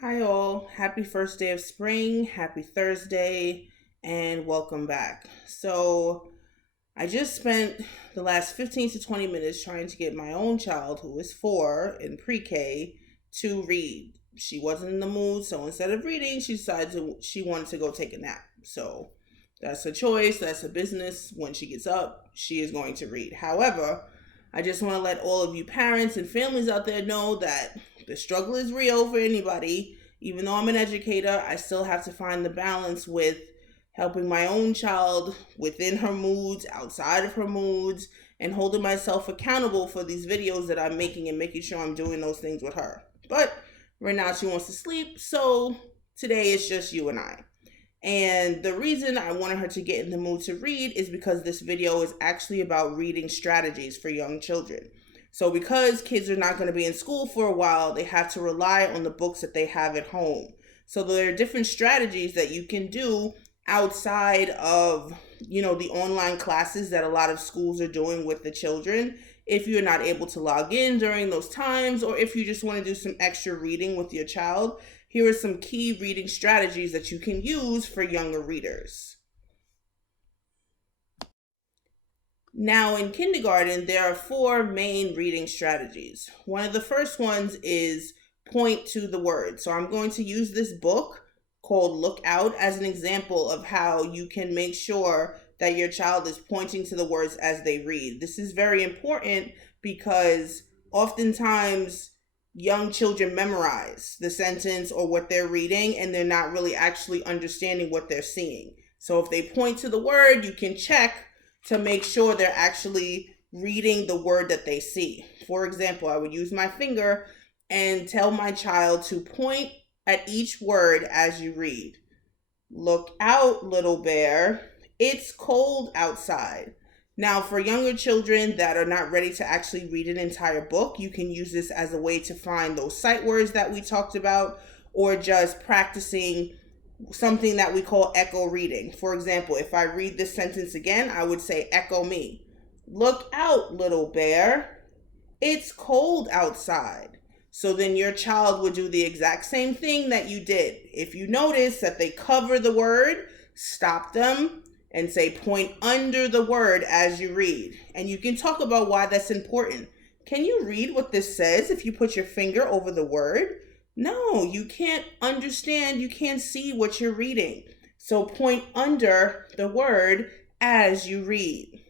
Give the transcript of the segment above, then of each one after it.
Hi, all. Happy first day of spring. Happy Thursday, and welcome back. I just spent the last 15 to 20 minutes trying to get my own child, who is 4 in pre K, to read. She wasn't in the mood, so instead of reading, she wanted to go take a nap. So, that's a choice, that's a business. When she gets up, she is going to read. However, I just want to let all of you parents and families out there know that the struggle is real for anybody. Even though I'm an educator, I still have to find the balance with helping my own child within her moods, outside of her moods, and holding myself accountable for these videos that I'm making and making sure I'm doing those things with her. But right now she wants to sleep, so today it's just you and I. And the reason I wanted her to get in the mood to read is because this video is actually about reading strategies for young children. So, because kids are not going to be in school for a while, they have to rely on the books that they have at home. So, there are different strategies that you can do outside of, the online classes that a lot of schools are doing with the children. If you're not able to log in during those times, or if you just want to do some extra reading with your child, here are some key reading strategies that you can use for younger readers. Now, in kindergarten, there are 4 main reading strategies. One of the first ones is point to the word. So I'm going to use this book called Look Out as an example of how you can make sure that your child is pointing to the words as they read. This is very important because oftentimes young children memorize the sentence or what they're reading and they're not really actually understanding what they're seeing. So if they point to the word, you can check to make sure they're actually reading the word that they see. For example, I would use my finger and tell my child to point at each word as you read. Look out, little bear. It's cold outside. Now, for younger children that are not ready to actually read an entire book, you can use this as a way to find those sight words that we talked about, or just practicing something that we call echo reading. For example, if I read this sentence again, I would say, echo me. Look out, little bear. It's cold outside. So then your child would do the exact same thing that you did. If you notice that they cover the word, stop them and say point under the word as you read. And you can talk about why that's important. Can you read what this says if you put your finger over the word? No, you can't understand, you can't see what you're reading. So point under the word as you read.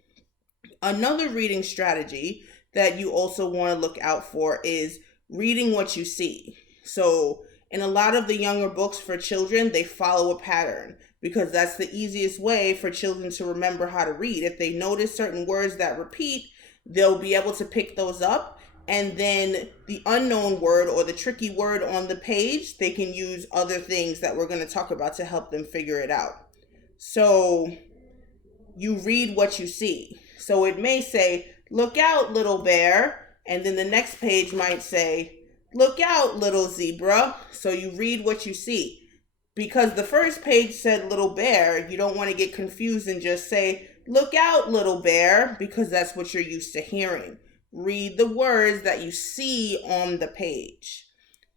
Another reading strategy that you also want to look out for is reading what you see. So in a lot of the younger books for children, they follow a pattern because that's the easiest way for children to remember how to read. If they notice certain words that repeat, they'll be able to pick those up. And then the unknown word or the tricky word on the page, they can use other things that we're going to talk about to help them figure it out. So you read what you see. So it may say, look out, little bear. And then the next page might say, look out, little zebra. So you read what you see. Because the first page said little bear, you don't want to get confused and just say, look out, little bear, because that's what you're used to hearing. Read the words that you see on the page.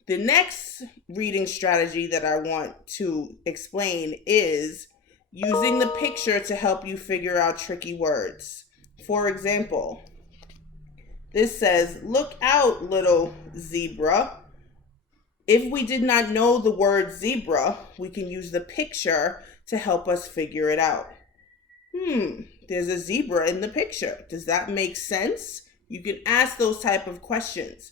The next reading strategy that I want to explain is using the picture to help you figure out tricky words. For example, this says, look out, little zebra. If we did not know the word zebra, we can use the picture to help us figure it out. There's a zebra in the picture. Does that make sense? You can ask those type of questions.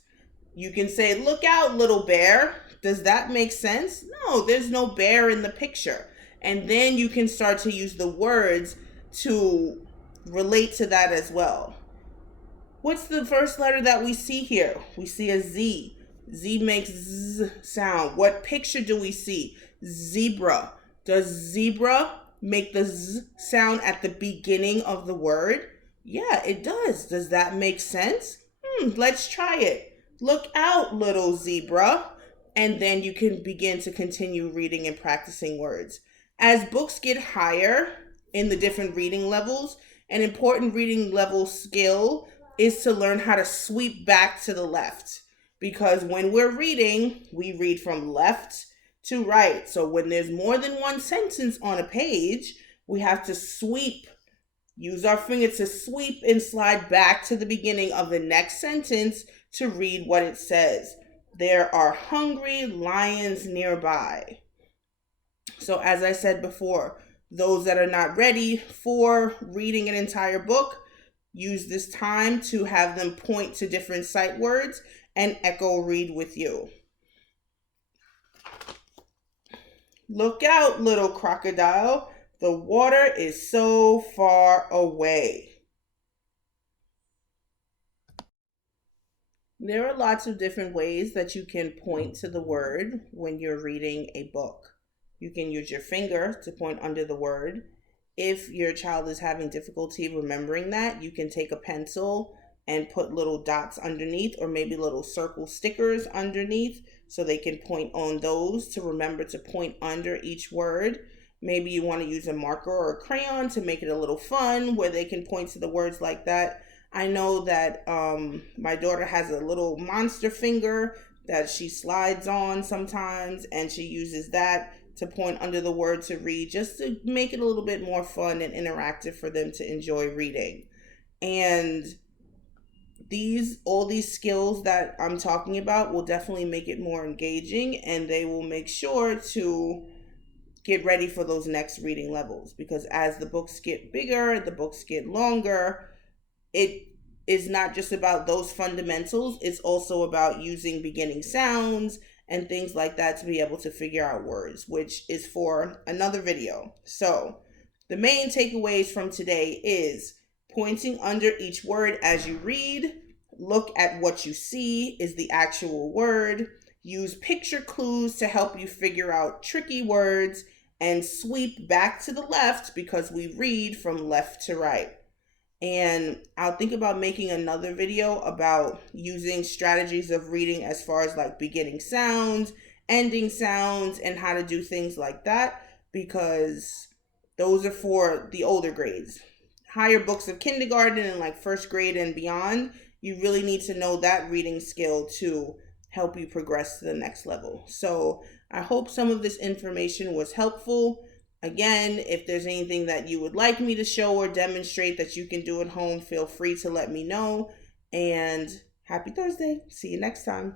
You can say, look out, little bear. Does that make sense? No, there's no bear in the picture. And then you can start to use the words to relate to that as well. What's the first letter that we see here? We see a Z. Z makes Z sound. What picture do we see? Zebra. Does zebra make the Z sound at the beginning of the word? Yeah, it does. Does that make sense? Let's try it. Look out, little zebra. And then you can begin to continue reading and practicing words. As books get higher in the different reading levels, an important reading level skill is to learn how to sweep back to the left. because when we're reading, we read from left to right. So when there's more than one sentence on a page, we have to sweep, use our finger to sweep and slide back to the beginning of the next sentence to read what it says. There are hungry lions nearby. So, as I said before, those that are not ready for reading an entire book, use this time to have them point to different sight words and echo read with you. Look out, little crocodile. The water is so far away. There are lots of different ways that you can point to the word when you're reading a book. You can use your finger to point under the word. If your child is having difficulty remembering that, you can take a pencil and put little dots underneath, or maybe little circle stickers underneath, so they can point on those to remember to point under each word. Maybe you want to use a marker or a crayon to make it a little fun where they can point to the words like that. I know that my daughter has a little monster finger that she slides on sometimes, and she uses that to point under the word to read, just to make it a little bit more fun and interactive for them to enjoy reading. And all these skills that I'm talking about will definitely make it more engaging, and they will make sure to get ready for those next reading levels, because as the books get bigger, the books get longer, it is not just about those fundamentals, it's also about using beginning sounds and things like that to be able to figure out words, which is for another video. So the main takeaways from today is pointing under each word as you read, look at what you see is the actual word, use picture clues to help you figure out tricky words, and sweep back to the left because we read from left to right. And I'll think about making another video about using strategies of reading as far as like beginning sounds, ending sounds, and how to do things like that, because those are for the older grades. Higher books of kindergarten and like first grade and beyond, you really need to know that reading skill to help you progress to the next level. So I hope some of this information was helpful. Again, if there's anything that you would like me to show or demonstrate that you can do at home, feel free to let me know. And happy Thursday. See you next time.